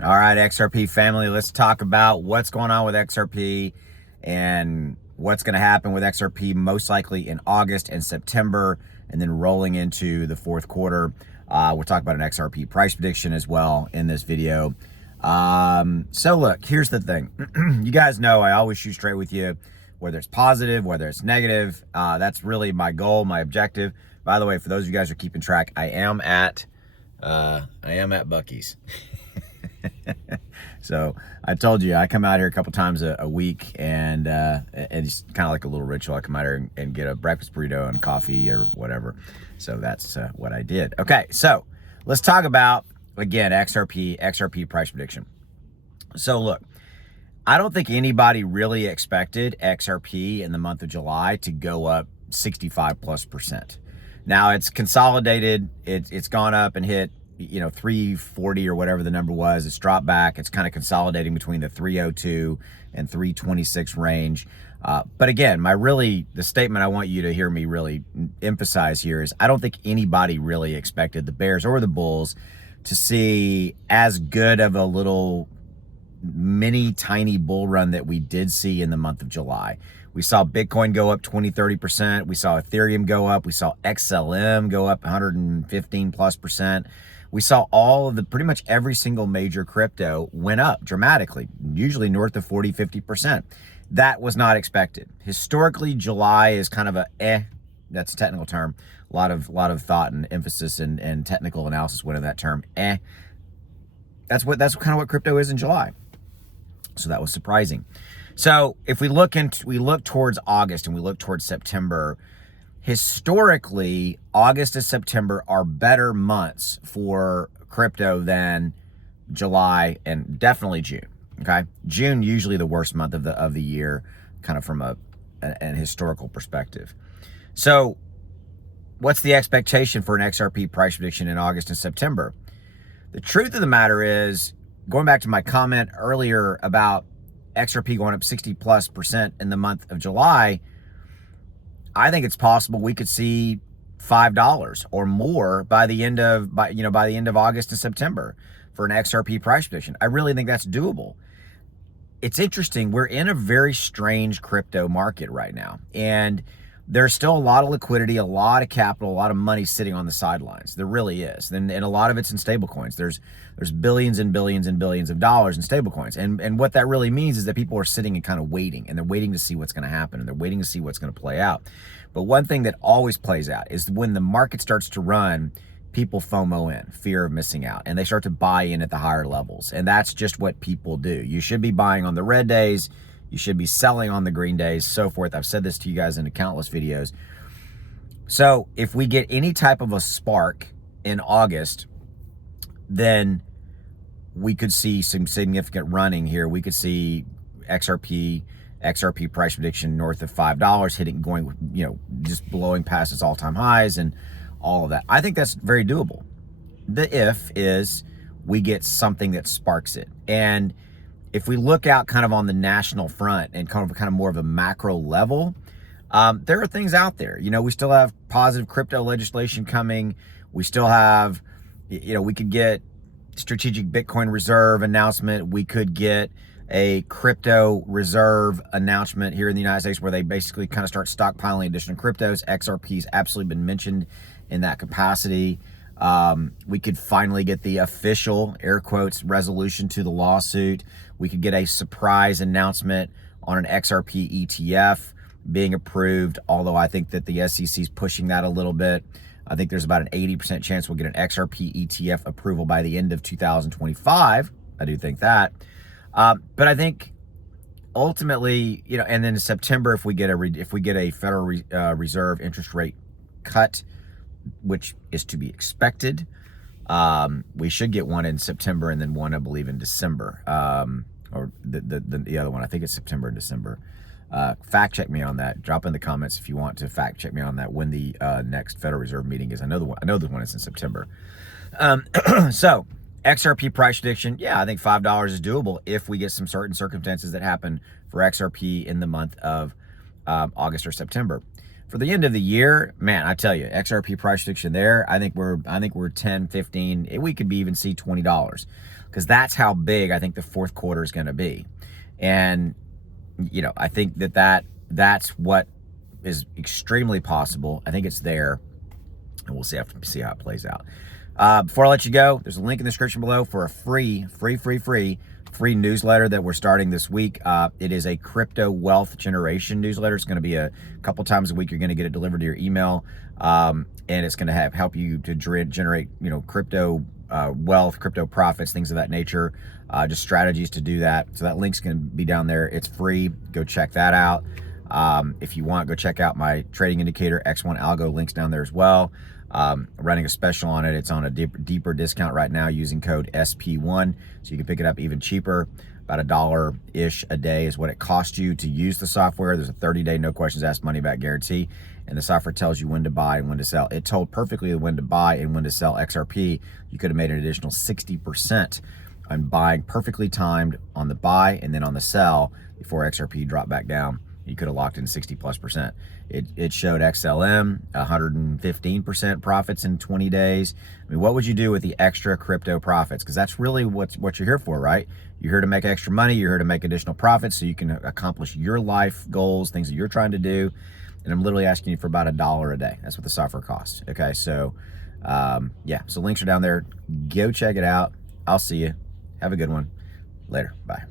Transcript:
All right, XRP family, let's talk about what's going on with XRP and what's going to happen with XRP most likely in August and September, and then rolling into the fourth quarter. We'll talk about an XRP price prediction as well in this video. So look, here's the thing. You guys know I always shoot straight with you, whether it's positive, whether it's negative. That's really my goal, my objective. By the way, for those of you guys who are keeping track, I am at Buc-ee's. So I told you I come out here a couple times a week, and it's kind of like a little ritual. I come out here and get a breakfast burrito and coffee or whatever. So that's what I did. Okay, so let's talk about, again, XRP price prediction. So look, I don't think anybody really expected XRP in the month of July to go up 65+%. Now it's consolidated. It's gone up and hit 340 or whatever the number was. It's dropped back. It's kind of consolidating between the 302 and 326 range. But again, the statement I want you to hear me really emphasize here is I don't think anybody really expected the bears or the bulls to see as good of a little mini tiny bull run that we did see in the month of July. We saw Bitcoin go up 20-30%. We saw Ethereum go up. We saw XLM go up 115+%. We saw pretty much every single major crypto went up dramatically, usually north of 40-50%. That was not expected. Historically, July is kind of that's a technical term. A lot of thought and emphasis and technical analysis went into that term. That's kind of what crypto is in July. So that was surprising. So if we look towards August and we look towards September, historically, August and September are better months for crypto than July and definitely June. Okay, June usually the worst month of the year, kind of from an historical perspective. So, what's the expectation for an XRP price prediction in August and September? The truth of the matter is, going back to my comment earlier about XRP going up 60+% in the month of July, I think it's possible we could see $5 or more by the end of August and September for an XRP price prediction. I really think that's doable. It's interesting. We're in a very strange crypto market right now, and there's still a lot of liquidity, a lot of capital, a lot of money sitting on the sidelines. There really is. And a lot of it's in stablecoins. There's billions and billions and billions of dollars in stablecoins. And what that really means is that people are sitting and kind of waiting, and they're waiting to see what's going to happen, and they're waiting to see what's going to play out. But one thing that always plays out is when the market starts to run, people FOMO in, fear of missing out, and they start to buy in at the higher levels. And that's just what people do. You should be buying on the red days. You should be selling on the green days, so forth. I've said this to you guys in countless videos. So if we get any type of a spark in August, then we could see some significant running here. We could see XRP price prediction north of $5, going, just blowing past its all-time highs and all of that. I think that's very doable. The if is we get something that sparks it. And if we look out kind of on the national front and kind of more of a macro level, there are things out there. We still have positive crypto legislation coming. We still have, we could get strategic Bitcoin reserve announcement. We could get a crypto reserve announcement here in the United States where they basically kind of start stockpiling additional cryptos. XRP's absolutely been mentioned in that capacity. We could finally get the official, air quotes, resolution to the lawsuit. We could get a surprise announcement on an XRP ETF being approved, although I think that the SEC is pushing that a little bit. I think there's about an 80% chance we'll get an XRP ETF approval by the end of 2025. I do think that. But I think ultimately, and then in September, if we get a Federal Reserve interest rate cut, which is to be expected, we should get one in September and then one, I believe, in December, or the other one. I think it's September and December. Fact check me on that. Drop in the comments if you want to fact check me on that when the next Federal Reserve meeting is. I know the one is in September. So XRP price prediction, yeah, I think $5 is doable if we get some certain circumstances that happen for XRP in the month of August or September. For the end of the year, man, I tell you, XRP price prediction there, I think we're 10, 15, we could be even see $20. because that's how big I think the fourth quarter is going to be. And, I think that's what is extremely possible. I think it's there, and we'll see how it plays out. Before I let you go, there's a link in the description below for a free newsletter that we're starting this week. It is a crypto wealth generation newsletter. It's going to be a couple times a week. You're going to get it delivered to your email, and it's going to help you to generate, crypto wealth, crypto profits, things of that nature, just strategies to do that. So that link's going to be down there. It's free. Go check that out. If you want, go check out my trading indicator X1 algo, links down there as well. Running a special on it. It's on a deeper discount right now using code SP1, so you can pick it up even cheaper. About $1-ish a day is what it costs you to use the software. There's a 30-day no questions asked money back guarantee, and the software tells you when to buy and when to sell. It told perfectly when to buy and when to sell XRP. You could have made an additional 60% on buying, perfectly timed on the buy and then on the sell before XRP dropped back down. You could have locked in 60+%. It showed XLM 115% profits in 20 days. I mean, what would you do with the extra crypto profits? Because that's really what you're here for, right? You're here to make extra money. You're here to make additional profits so you can accomplish your life goals, things that you're trying to do. And I'm literally asking you for about $1 a day. That's what the software costs. Okay, so yeah, so links are down there. Go check it out. I'll see you. Have a good one. Later. Bye.